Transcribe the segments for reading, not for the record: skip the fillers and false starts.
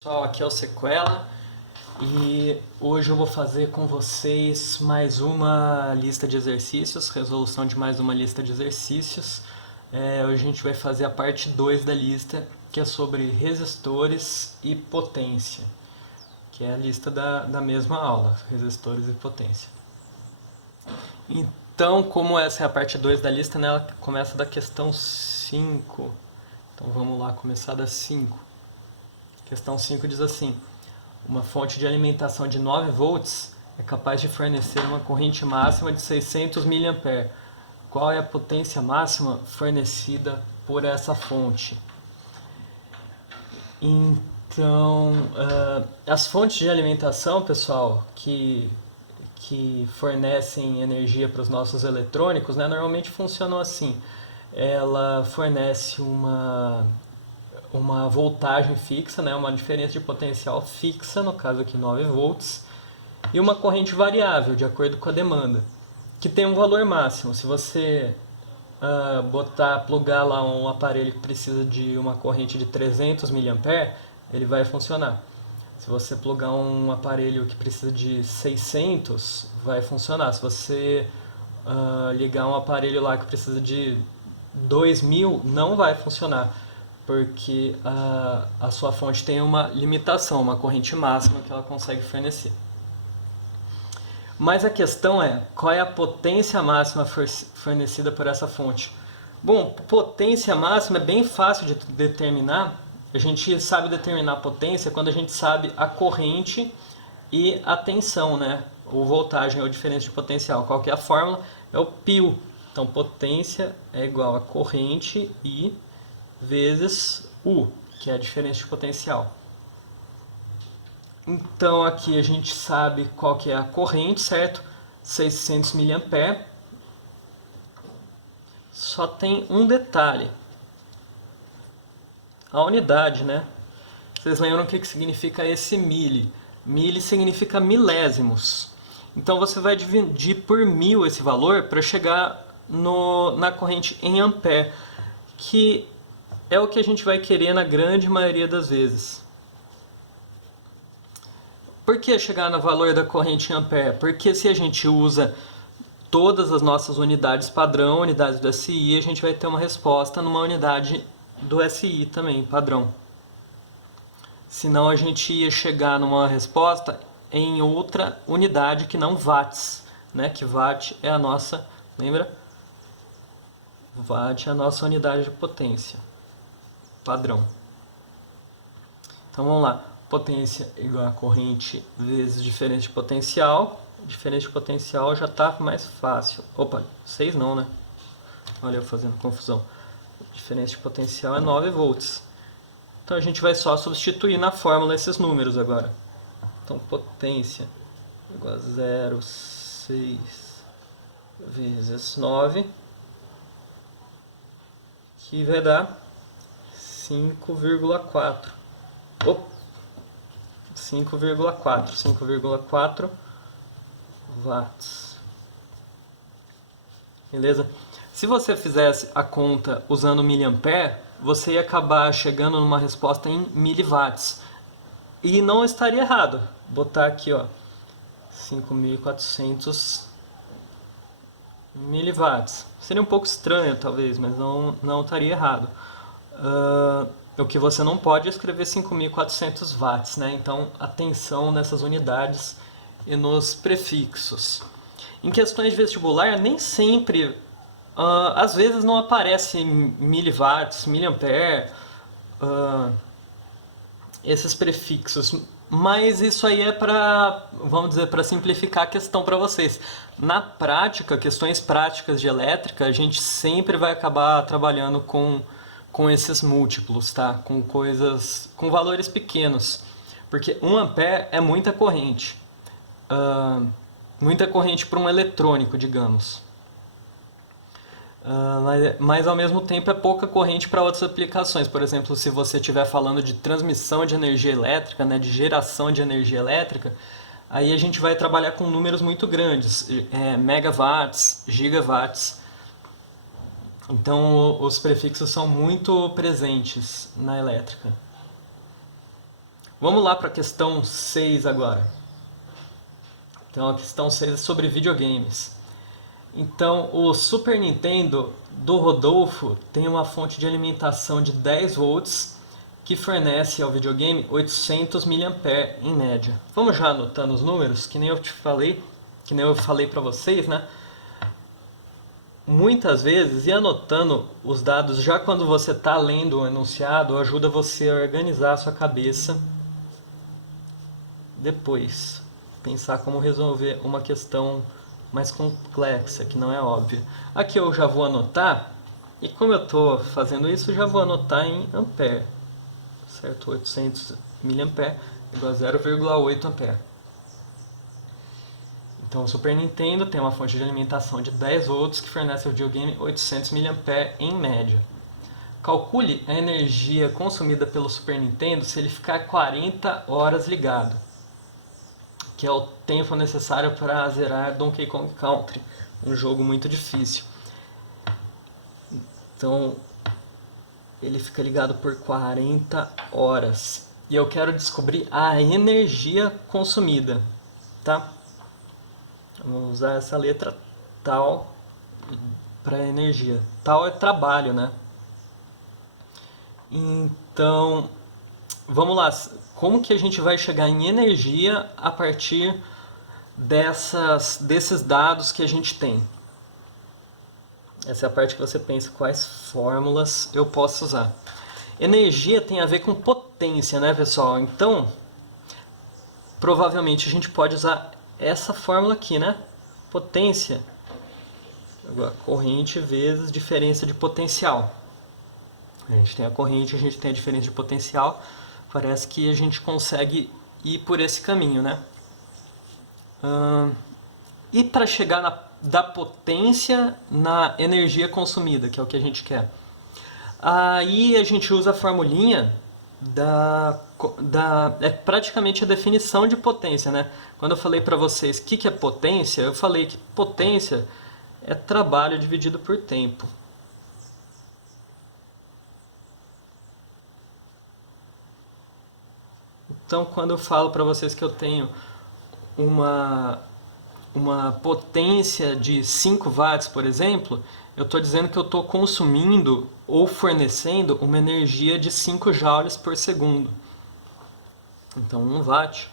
Pessoal, aqui é o Sequela e hoje eu vou fazer com vocês mais uma lista de exercícios, resolução de mais uma lista de exercícios. Hoje a gente vai fazer a parte 2 da lista, que é sobre resistores e potência, que é a lista da mesma aula, resistores e potência. Então, como essa é a parte 2 da lista, né, ela começa da questão 5. Então vamos lá, começar da 5. Questão 5 diz assim: uma fonte de alimentação de 9 volts é capaz de fornecer uma corrente máxima de 600 mA. Qual é a potência máxima fornecida por essa fonte? Então, as fontes de alimentação, pessoal, que fornecem energia para os nossos eletrônicos, né, normalmente funcionam assim. Ela fornece uma voltagem fixa, né, uma diferença de potencial fixa, no caso aqui 9 volts, e uma corrente variável, de acordo com a demanda, que tem um valor máximo. Se você plugar lá um aparelho que precisa de uma corrente de 300 mA, ele vai funcionar. Se você plugar um aparelho que precisa de 600, vai funcionar. Se você ligar um aparelho lá que precisa de 2000, não vai funcionar, porque a sua fonte tem uma limitação, uma corrente máxima que ela consegue fornecer. Mas a questão é, qual é a potência máxima fornecida por essa fonte? Bom, potência máxima é bem fácil de determinar. A gente sabe determinar a potência quando a gente sabe a corrente e a tensão, né? Ou voltagem, ou diferença de potencial. Qual que é a fórmula? É o π. Então, potência é igual a corrente I vezes U, que é a diferença de potencial. Então aqui a gente sabe qual que é a corrente, certo? 600 mA. Só tem um detalhe. A unidade, né? Vocês lembram o que significa esse mili? Mili significa milésimos. Então você vai dividir por 1000 esse valor para chegar na corrente em ampere, que é o que a gente vai querer na grande maioria das vezes. Por que chegar no valor da corrente em ampere? Porque se a gente usa todas as nossas unidades padrão, unidades do SI, a gente vai ter uma resposta numa unidade do SI também, padrão. Senão a gente ia chegar numa resposta em outra unidade que não watts, né? Que watt é a nossa, lembra? Watt é a nossa unidade de potência, padrão. Então vamos lá. Potência igual a corrente vezes diferença de potencial. Diferença de potencial já está mais fácil. Opa, 6 não, né? Olha eu fazendo confusão. Diferença de potencial é 9 volts. Então a gente vai só substituir na fórmula esses números agora. Então potência igual a 0,6 vezes 9, que vai dar 5,4. Opa! 5,4 watts. Beleza? Se você fizesse a conta usando miliampere, você ia acabar chegando numa resposta em miliwatts. E não estaria errado. Botar aqui, ó, 5.400 miliwatts. Seria um pouco estranho, talvez, mas não estaria errado. O que você não pode é escrever 5.400 watts, né? Então, atenção nessas unidades e nos prefixos. Em questões de vestibular, nem sempre, às vezes não aparece miliwatts, miliampere, esses prefixos. Mas isso aí é para, vamos dizer, para simplificar a questão para vocês. Na prática, questões práticas de elétrica, a gente sempre vai acabar trabalhando com esses múltiplos, tá? Com coisas, com valores pequenos, porque 1 ampere é muita corrente, muita corrente para um eletrônico, digamos, mas ao mesmo tempo é pouca corrente para outras aplicações. Por exemplo, se você estiver falando de transmissão de energia elétrica, né, de geração de energia elétrica, aí a gente vai trabalhar com números muito grandes, megawatts, gigawatts. Então os prefixos são muito presentes na elétrica. Vamos lá para a questão 6 agora. Então a questão 6 é sobre videogames. Então o Super Nintendo do Rodolfo tem uma fonte de alimentação de 10 volts que fornece ao videogame 800 mAh em média. Vamos já anotando os números, que nem eu te falei, que nem eu falei para vocês, né? Muitas vezes, ir anotando os dados já quando você está lendo o enunciado ajuda você a organizar a sua cabeça depois. Pensar como resolver uma questão mais complexa, que não é óbvia. Aqui eu já vou anotar, e como eu estou fazendo isso, já vou anotar em ampere. Certo? 800 mAh igual a 0,8 ampere. Então o Super Nintendo tem uma fonte de alimentação de 10 volts que fornece ao videogame 800 mAh em média. Calcule a energia consumida pelo Super Nintendo se ele ficar 40 horas ligado, que é o tempo necessário para zerar Donkey Kong Country, um jogo muito difícil. Então ele fica ligado por 40 horas. E eu quero descobrir a energia consumida, tá? Vamos usar essa letra tal para energia. Tal é trabalho, né? Então, vamos lá. Como que a gente vai chegar em energia a partir desses dados que a gente tem? Essa é a parte que você pensa quais fórmulas eu posso usar. Energia tem a ver com potência, né, pessoal? Então, provavelmente a gente pode usar essa fórmula aqui, né? Potência igual a corrente vezes diferença de potencial. A gente tem a corrente, a gente tem a diferença de potencial. Parece que a gente consegue ir por esse caminho, né? E para chegar da potência na energia consumida, que é o que a gente quer. Aí a gente usa a formulinha é praticamente a definição de potência, né? Quando eu falei para vocês o que é potência, eu falei que potência é trabalho dividido por tempo. Então, quando eu falo para vocês que eu tenho uma potência de 5 watts, por exemplo, eu estou dizendo que eu estou consumindo ou fornecendo uma energia de 5 joules por segundo. Então 1 watt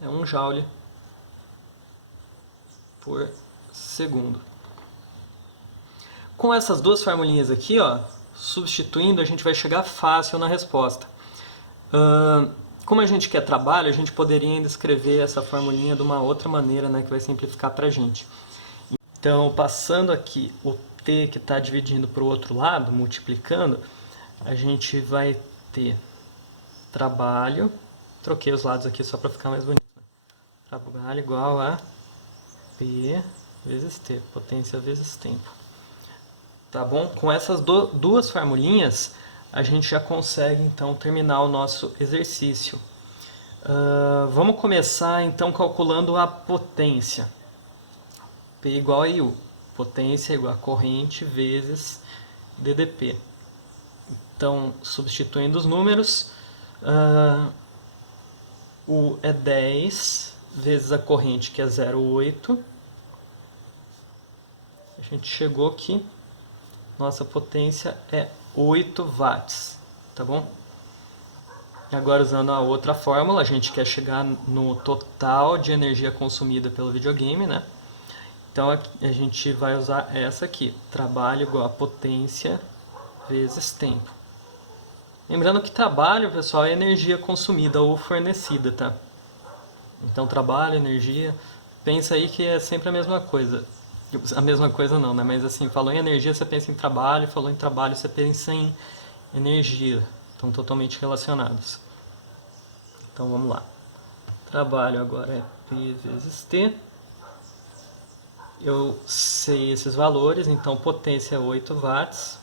é 1 joule por segundo. Com essas duas formulinhas aqui, ó, substituindo, a gente vai chegar fácil na resposta. Como a gente quer trabalho, a gente poderia ainda escrever essa formulinha de uma outra maneira, né, que vai simplificar para a gente. Então, passando aqui o t que está dividindo para o outro lado, multiplicando, a gente vai ter trabalho, troquei os lados aqui só para ficar mais bonito, né? Trabalho igual a P vezes T, potência vezes tempo. Tá bom? Com essas duas formulinhas, a gente já consegue então terminar o nosso exercício. Vamos começar então calculando a potência. P igual a IU. Potência igual a corrente vezes DDP. Então, substituindo os números, U é 10 vezes a corrente, que é 0,8. A gente chegou aqui. Nossa potência é 8 watts, tá bom? E agora, usando a outra fórmula, a gente quer chegar no total de energia consumida pelo videogame, né? Então a gente vai usar essa aqui, trabalho igual a potência vezes tempo. Lembrando que trabalho, pessoal, é energia consumida ou fornecida, tá? Então trabalho, energia, pensa aí que é sempre a mesma coisa. A mesma coisa não, né? Mas assim, falou em energia, você pensa em trabalho, falou em trabalho, você pensa em energia. Estão totalmente relacionados. Então vamos lá. Trabalho agora é P vezes T. Eu sei esses valores, então potência é 8 watts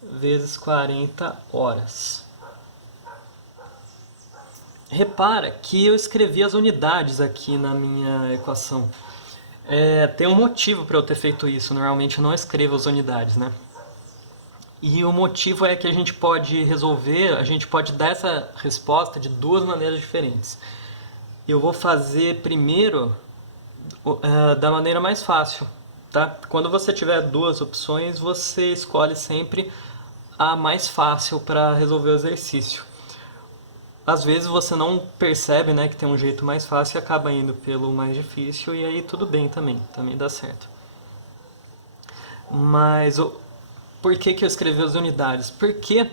vezes 40 horas. Repara que eu escrevi as unidades aqui na minha equação. Tem um motivo para eu ter feito isso, normalmente eu não escrevo as unidades, né? E o motivo é que a gente pode resolver, a gente pode dar essa resposta de duas maneiras diferentes. Eu vou fazer primeiro da maneira mais fácil, tá? Quando você tiver duas opções, você escolhe sempre a mais fácil para resolver o exercício. Às vezes você não percebe, né, que tem um jeito mais fácil e acaba indo pelo mais difícil, e aí tudo bem também dá certo. Mas por que eu escrevi as unidades? Porque,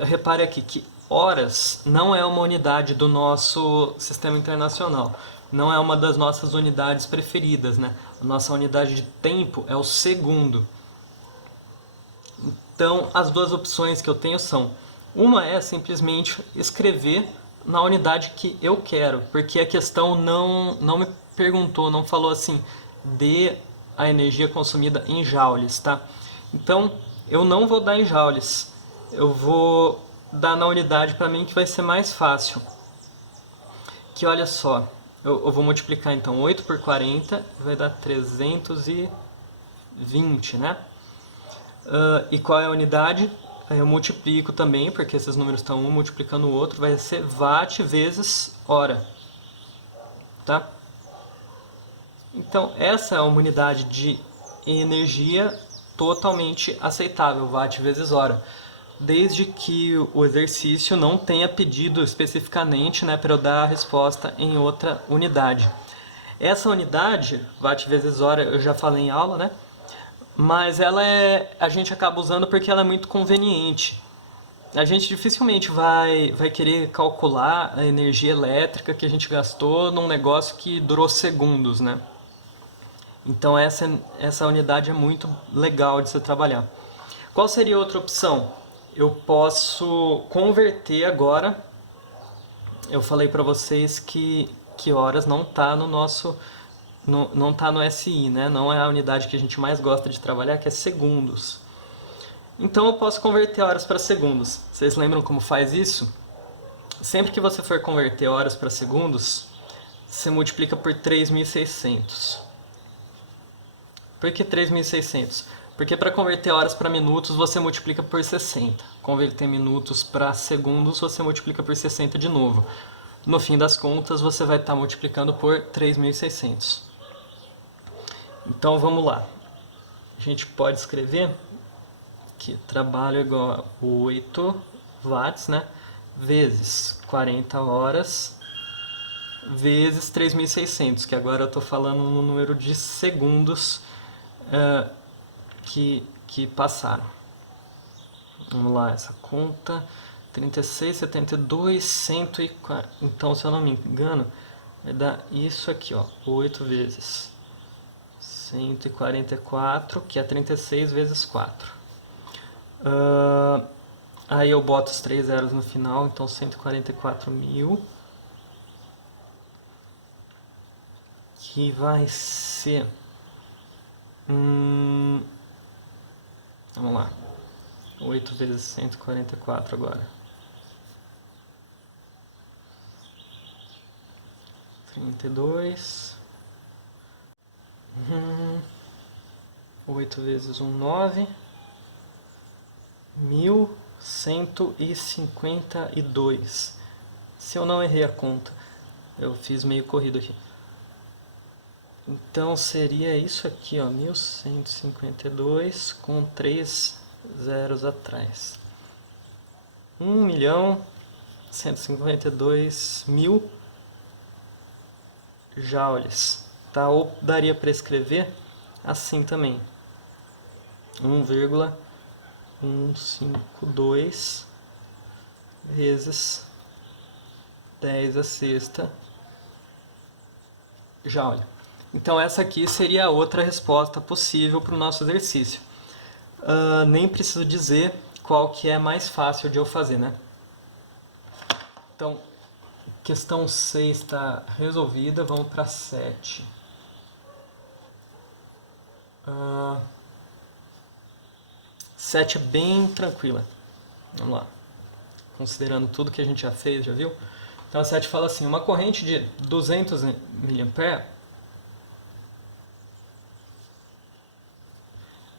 repare aqui que horas não é uma unidade do nosso sistema internacional. Não é uma das nossas unidades preferidas, né? A nossa unidade de tempo é o segundo. Então, as duas opções que eu tenho são: uma é simplesmente escrever na unidade que eu quero, porque a questão não me perguntou, não falou assim, dê a energia consumida em joules, tá? Então, eu não vou dar em joules, eu vou dar na unidade para mim que vai ser mais fácil. Que olha só, eu vou multiplicar então 8 por 40, vai dar 320, né? E qual é a unidade? Eu multiplico também, porque esses números estão um multiplicando o outro, vai ser watt vezes hora. Tá? Então, essa é uma unidade de energia totalmente aceitável, watt vezes hora. Desde que o exercício não tenha pedido especificamente, né, para eu dar a resposta em outra unidade. Essa unidade, watt vezes hora, eu já falei em aula, né? Mas a gente acaba usando porque ela é muito conveniente. A gente dificilmente vai querer calcular a energia elétrica que a gente gastou num negócio que durou segundos, né? Então essa unidade é muito legal de se trabalhar. Qual seria outra opção? Eu posso converter agora. Eu falei para vocês que horas não está no nosso não está no SI, né? Não é a unidade que a gente mais gosta de trabalhar, que é segundos. Então eu posso converter horas para segundos. Vocês lembram como faz isso? Sempre que você for converter horas para segundos, você multiplica por 3.600. Por que 3.600? Porque para converter horas para minutos você multiplica por 60. Converter minutos para segundos você multiplica por 60 de novo. No fim das contas você vai estar multiplicando por 3.600. Então vamos lá. A gente pode escrever que trabalho é igual a 8 watts, né? Vezes 40 horas vezes 3.600, que agora eu estou falando no número de segundos que passaram. Vamos lá, essa conta: 36, 72, 140. Então, se eu não me engano, vai dar isso aqui, ó, 8 vezes 144, que é 36 vezes 4. Aí eu boto os 3 zeros no final, então 144.000, que vai ser... vamos lá, 8 vezes 144 agora. 32. 8 vezes 1, 9. 1.152. Se eu não errei a conta, eu fiz meio corrido aqui. Então seria isso aqui, ó, 1.152 com 3 zeros atrás. 1.152.000 joules, tá? Ou daria para escrever assim também: 1,152 vezes 10 a sexta joule. Então essa aqui seria a outra resposta possível para o nosso exercício. Nem preciso dizer qual que é mais fácil de eu fazer, né? Então, questão 6 está resolvida, vamos para 7. 7 é bem tranquila. Vamos lá. Considerando tudo que a gente já fez, já viu? Então a 7 fala assim: uma corrente de 200 mA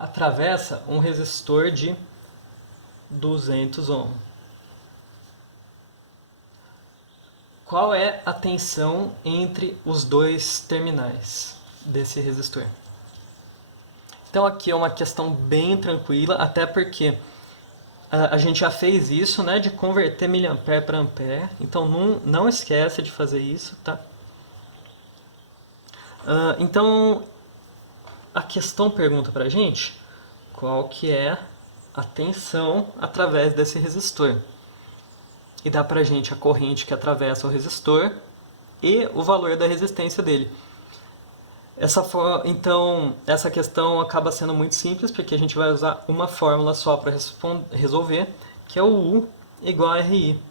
atravessa um resistor de 200 ohms. Qual é a tensão entre os dois terminais desse resistor? Então aqui é uma questão bem tranquila, até porque a gente já fez isso, né, de converter miliampere para ampere, então não esquece de fazer isso, tá? Então a questão pergunta pra gente qual que é a tensão através desse resistor. E dá pra gente a corrente que atravessa o resistor e o valor da resistência dele. Então, essa questão acaba sendo muito simples, porque a gente vai usar uma fórmula só para resolver, que é o U igual a RI.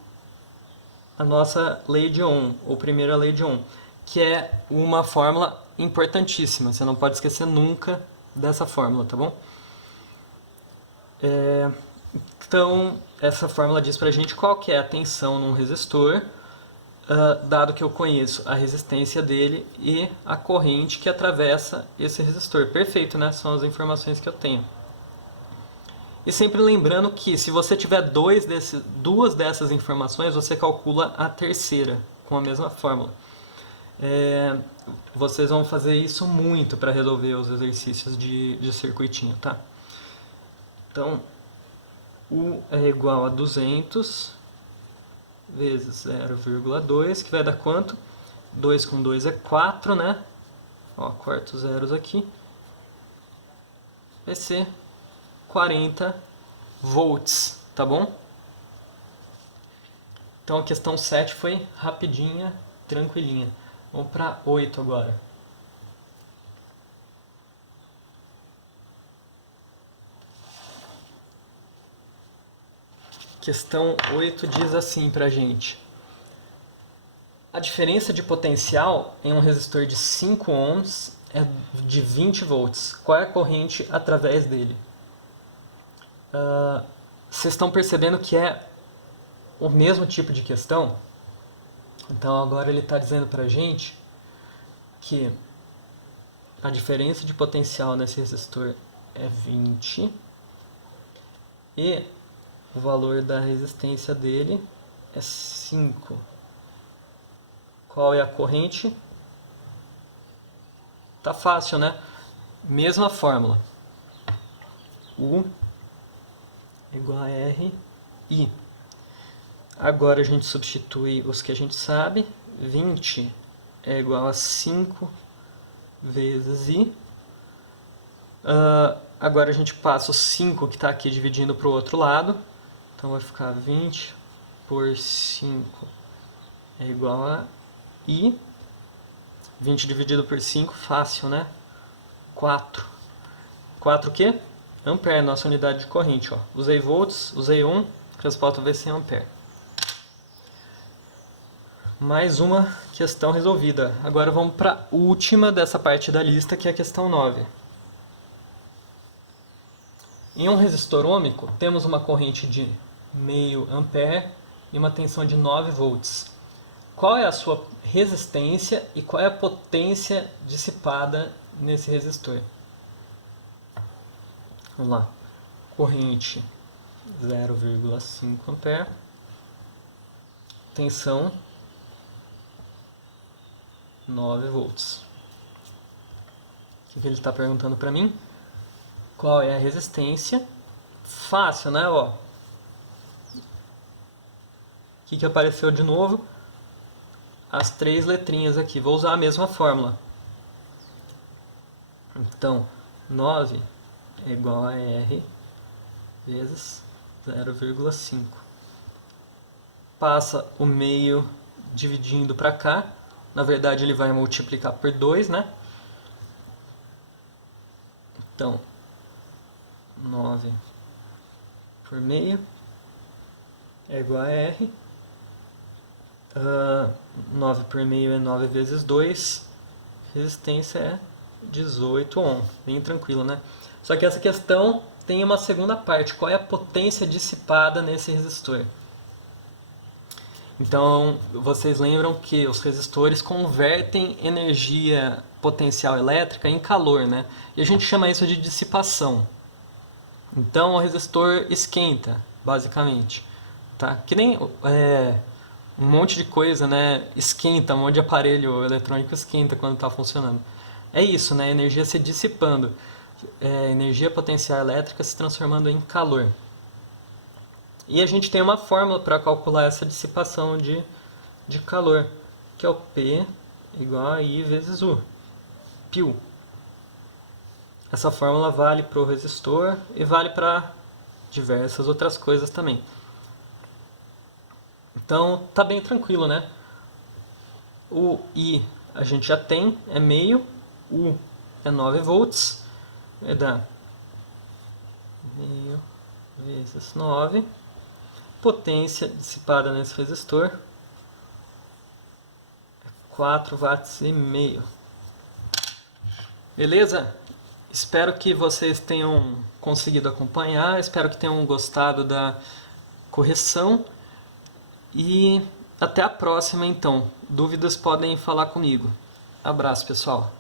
A nossa lei de Ohm, ou primeira lei de Ohm, que é uma fórmula importantíssima. Você não pode esquecer nunca dessa fórmula, tá bom? Então, essa fórmula diz pra gente qual que é a tensão num resistor, dado que eu conheço a resistência dele e a corrente que atravessa esse resistor. Perfeito, né? São as informações que eu tenho. E sempre lembrando que se você tiver duas dessas informações, você calcula a terceira com a mesma fórmula. Vocês vão fazer isso muito para resolver os exercícios de circuitinho, tá? Então, U é igual a 200 vezes 0,2, que vai dar quanto? 2 com 2 é 4, né? Ó, corta os zeros aqui. Vai ser 40 volts, tá bom? Então a questão 7 foi rapidinha, tranquilinha. Vamos para 8 agora. Questão 8 diz assim pra gente. A diferença de potencial em um resistor de 5 ohms é de 20 volts. Qual é a corrente através dele? Vocês estão percebendo que é o mesmo tipo de questão? Então agora ele está dizendo pra gente que a diferença de potencial nesse resistor é 20 e o valor da resistência dele é 5. Qual é a corrente? Tá fácil, né? Mesma fórmula. U igual a RI. Agora a gente substitui os que a gente sabe. 20 é igual a 5 vezes I. Agora a gente passa o 5 que está aqui dividindo para o outro lado. Então vai ficar 20 por 5 é igual a I. 20 dividido por 5, fácil, né? 4. 4 o quê? Ampere, nossa unidade de corrente. Ó. Usei volts, usei ohm, a resposta vai ser ampere. Mais uma questão resolvida. Agora vamos para a última dessa parte da lista, que é a questão 9. Em um resistor ôhmico, temos uma corrente de meio ampere e uma tensão de 9 volts. Qual é a sua resistência e qual é a potência dissipada nesse resistor? Vamos lá. Corrente 0,5 ampere. Tensão 9 volts. O que ele está perguntando para mim? Qual é a resistência? Fácil, né? Ó. O que apareceu de novo? As 3 letrinhas aqui. Vou usar a mesma fórmula. Então, 9 é igual a R vezes 0,5. Passa o meio dividindo para cá. Na verdade, ele vai multiplicar por 2, né? Então, 9 por meio é igual a R. 9 por meio é 9 vezes 2. Resistência é 18 ohm. Bem tranquilo, né? Só que essa questão tem uma segunda parte. Qual é a potência dissipada nesse resistor? Então, vocês lembram que os resistores convertem energia potencial elétrica em calor, né? E a gente chama isso de dissipação. Então o resistor esquenta, basicamente, tá? Que nem um monte de coisa, né? Esquenta, um monte de aparelho eletrônico esquenta quando está funcionando. É isso, né? Energia se dissipando, energia potencial elétrica se transformando em calor. E a gente tem uma fórmula para calcular essa dissipação de calor, que é o P igual a I vezes U, π. Essa fórmula vale para o resistor e vale para diversas outras coisas também. Então tá bem tranquilo, né? O I a gente já tem, é meio, U é 9 volts, vai dar meio vezes 9. Potência dissipada nesse resistor é 4 watts e meio. Beleza? Espero que vocês tenham conseguido acompanhar, espero que tenham gostado da correção e até a próxima então. Dúvidas podem falar comigo. Abraço, pessoal.